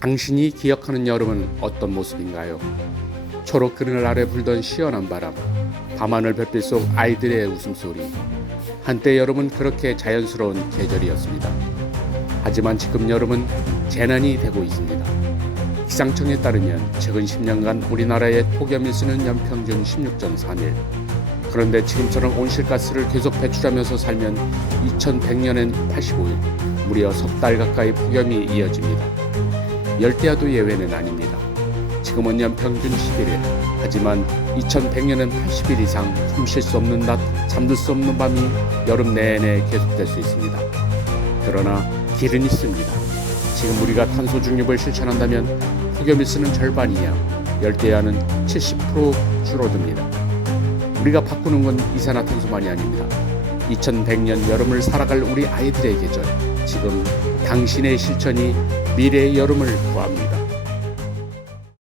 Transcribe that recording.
당신이 기억하는 여름은 어떤 모습인가요? 초록 그늘 아래 불던 시원한 바람, 밤하늘 별빛 속 아이들의 웃음소리. 한때 여름은 그렇게 자연스러운 계절이었습니다. 하지만 지금 여름은 재난이 되고 있습니다. 기상청에 따르면 최근 10년간 우리나라의 폭염일 수는 연평균 16.3일. 그런데 지금처럼 온실가스를 계속 배출하면서 살면 2100년엔 85일, 무려 석 달 가까이 폭염이 이어집니다. 열대야도 예외는 아닙니다. 지금은 연평균 11일, 하지만 2100년엔 80일 이상 숨 쉴 수 없는 낮, 잠들 수 없는 밤이 여름 내내 계속될 수 있습니다. 그러나 길은 있습니다. 지금 우리가 탄소 중립을 실천한다면 폭염일수는 절반 이하, 열대야는 70% 줄어듭니다. 우리가 바꾸는 건 이산화탄소만이 아닙니다. 2100년 여름을 살아갈 우리 아이들의 계절, 지금 당신의 실천이 미래의 여름을 구합니다.